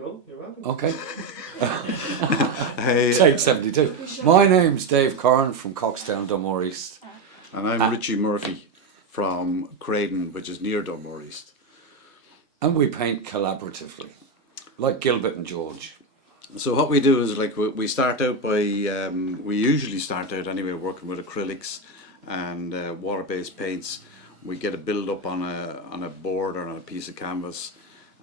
Cool, you're welcome. Okay. Hey, Take 72. My name's Dave Corran from Coxtown, Dunmore East. and I'm Richie Murphy from Craden, which is near Dunmore East. And we paint collaboratively, like Gilbert and George. So what we do is like we start out by, we usually start out anyway working with acrylics and water-based paints. We get a build-up on a board or on a piece of canvas,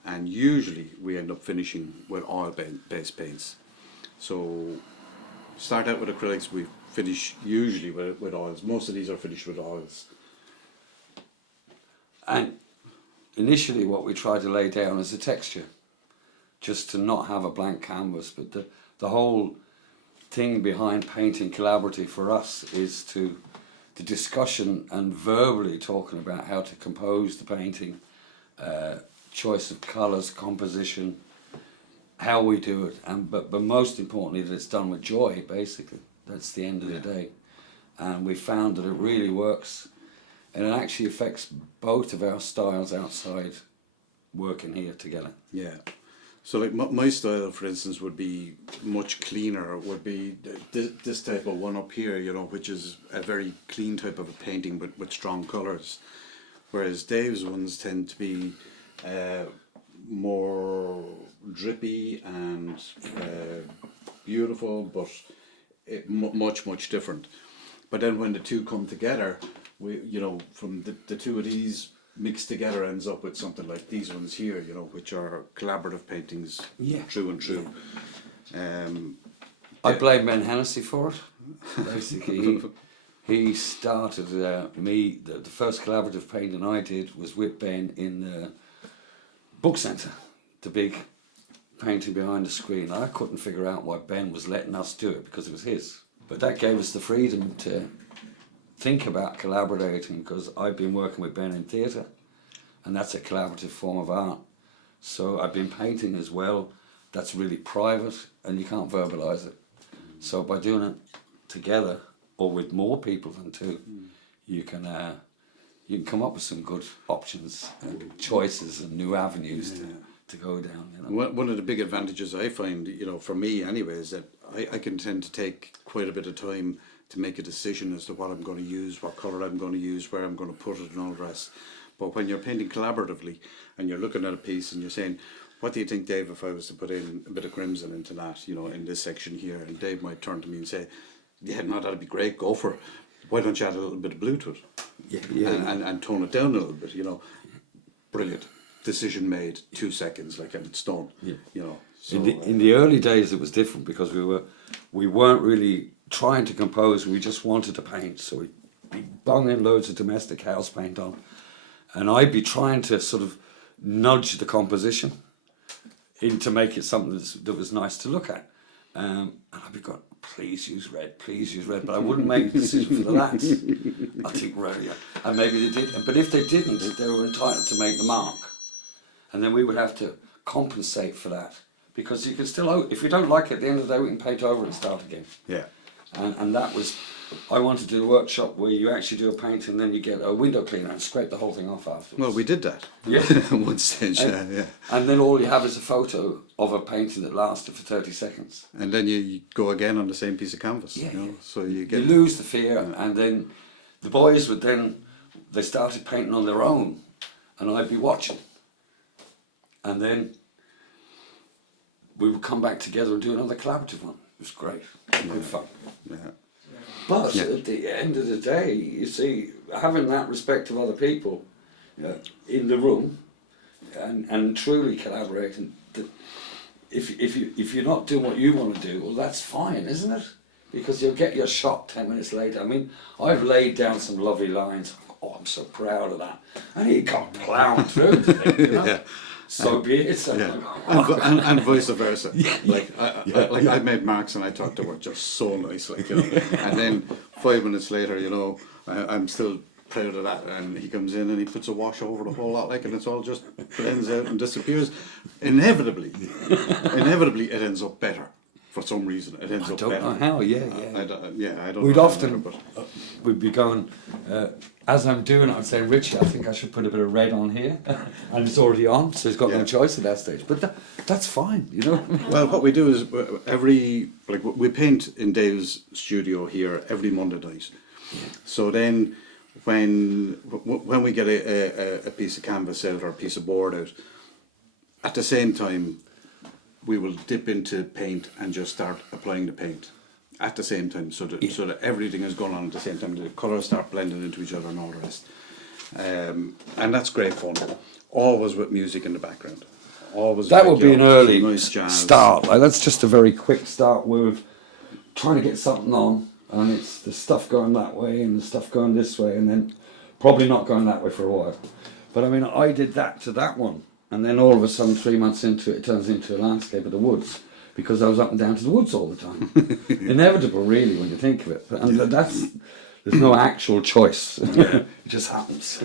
and usually we end up finishing with oil-based paints. So start out with acrylics, we finish usually with oils. Most of these are finished with oils. And initially what we try to lay down is a texture, just to not have a blank canvas. But the whole thing behind painting collaborative for us is the discussion and verbally talking about how to compose the painting, choice of colours, composition, how we do it, but most importantly that it's done with joy. Basically, that's the end of the day, and we found that it really works, and it actually affects both of our styles outside working here together. Yeah. So like my style, for instance, would be much cleaner. Would be this type of one up here, you know, which is a very clean type of a painting, but with strong colours. Whereas Dave's ones tend to be more drippy and beautiful, but much different. But then when the two come together, we, you know, from the two of these mixed together ends up with something like these ones here, you know, which are collaborative paintings, true and true. I blame Ben Hennessy for it. Basically, he started me. The first collaborative painting I did was with Ben in the book centre, the big painting behind the screen. I couldn't figure out why Ben was letting us do it because it was his. But that gave us the freedom to think about collaborating, because I've been working with Ben in theatre, and that's a collaborative form of art. So I've been painting as well. That's really private and you can't verbalise it. So by doing it together or with more people than two, you can come up with some good options and choices and new avenues to go down. You know? One of the big advantages I find, you know, for me anyway, is that I can tend to take quite a bit of time to make a decision as to what I'm going to use, what colour I'm going to use, where I'm going to put it and all the rest. But when you're painting collaboratively and you're looking at a piece and you're saying, what do you think, Dave, if I was to put in a bit of crimson into that, you know, in this section here? And Dave might turn to me and say, yeah, no, that'd be great, go for it. Why don't you add a little bit of blue to it? And tone it down a little bit, you know. Brilliant. Decision made, 2 seconds, like, and it's done, you know. So, in the early days it was different because we weren't really trying to compose, we just wanted to paint. So we'd be bunging loads of domestic house paint on, and I'd be trying to sort of nudge the composition into make it something that was nice to look at. And I'd be going, please use red, but I wouldn't make the decision for the lads. I think red, and maybe they did, but if they didn't, they were entitled to make the mark. And then we would have to compensate for that, because you can still, if you don't like it at the end of the day, we can paint over it and start again. yeah. And that was, I wanted to do a workshop where you actually do a paint and then you get a window cleaner and scrape the whole thing off afterwards. Well, we did that. Yeah. At one stage, yeah. And then all you have is a photo of a painting that lasted for 30 seconds. And then you go again on the same piece of canvas. Yeah, you know? yeah. So you lose the fear, and then the boys would they started painting on their own, and I'd be watching. And then we would come back together and do another collaborative one. It was great, good fun. Yeah. But at the end of the day, you see, having that respect of other people in the room and truly collaborating, if you're not doing what you want to do, well, that's fine, isn't it? Because you'll get your shot 10 minutes later. I mean, I've laid down some lovely lines. Oh, I'm so proud of that. And he got plowing through the thing, you know? Yeah. So be it. So and vice versa. I made marks and I thought they were just so nice, like, you know. And then 5 minutes later, you know, I'm still proud of that. And he comes in and he puts a wash over the whole lot, like, and it's all just blends out and disappears. Inevitably, it ends up better. For some reason, it ends up better. I don't know how. I don't. We'd know often, how, we'd be going, as I'm doing it, I'm saying, Richie, I think I should put a bit of red on here. And it's already on, so he's got no choice at that stage. But that's fine, you know. Well, what we do is we paint in Dave's studio here every Monday night. So then when we get a piece of canvas out or a piece of board out, at the same time, we will dip into paint and just start applying the paint at the same time, so that everything is going on at the same time. The colours start blending into each other and all the rest, and that's great fun. Always with music in the background. Always. That would be an early nice jazz start. Like that's just a very quick start with trying to get something on, and it's the stuff going that way and the stuff going this way, and then probably not going that way for a while. But I mean, I did that to that one. And then all of a sudden, 3 months into it, it turns into a landscape of the woods because I was up and down to the woods all the time. Inevitable, really, when you think of it. And there's no actual choice. It just happens.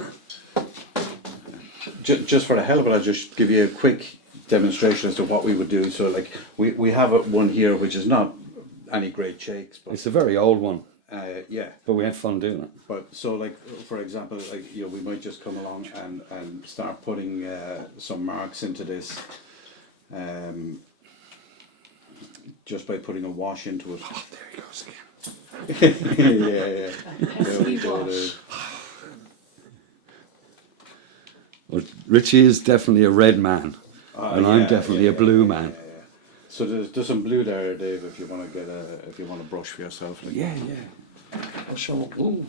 Just for the hell of it, I'll just give you a quick demonstration as to what we would do. So, like, we have one here which is not any great shakes, but It's a very old one. Yeah. But we had fun doing it. But so, like, for example, like, you know, we might just come along and start putting some marks into this, just by putting a wash into it. Oh, there he goes again. Yeah. There we go. Well, Richie is definitely a red man, and I'm definitely a blue man. Yeah. So there's some blue there, Dave. If you want to brush for yourself. Like. Yeah. I'll show. Ooh,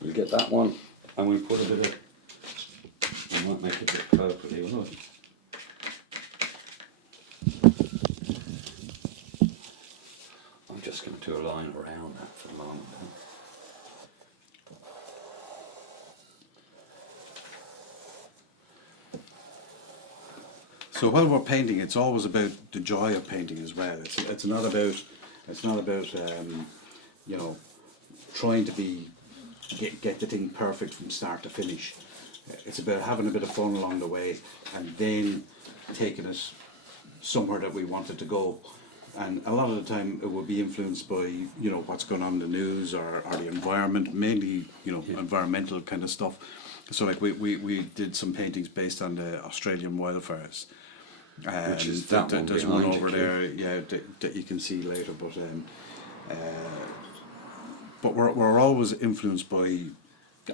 we'll get that one, and we put a bit of. We might make it a bit purpley, won't we? I'm just going to do a line around that for the moment. So while we're painting, it's always about the joy of painting as well. It's not about you know, trying to get the thing perfect from start to finish. It's about having a bit of fun along the way and then taking it somewhere that we want it to go. And a lot of the time it will be influenced by, you know, what's going on in the news or the environment, mainly, you know, environmental kind of stuff. So like we did some paintings based on the Australian wildfires. Which is that one there's one behind you, over there, yeah, that you can see later. But we're always influenced by,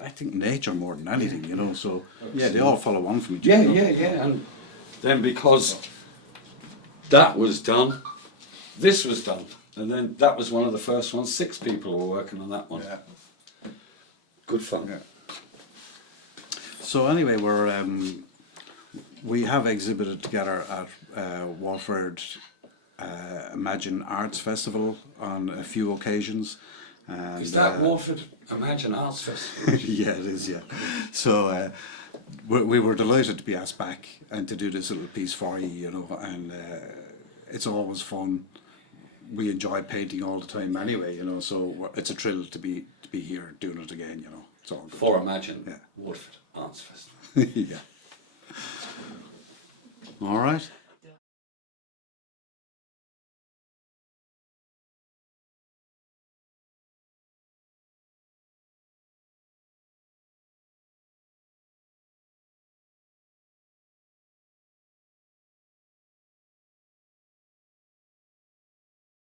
I think, nature more than anything, you know. So yeah, they all follow on from each other. Yeah. And then because that was done, this was done, and then that was one of the first ones. 6 people were working on that one. Yeah. Good fun. Yeah. So anyway, we have exhibited together at Walford Imagine Arts Festival on a few occasions. And, is that Walford Imagine Arts Festival? Yeah, it is, yeah. So we were delighted to be asked back and to do this little piece for you, you know, and it's always fun. We enjoy painting all the time anyway, you know, so it's a thrill to be here doing it again, you know. It's all good. For Imagine Walford Arts Festival. Yeah. All right.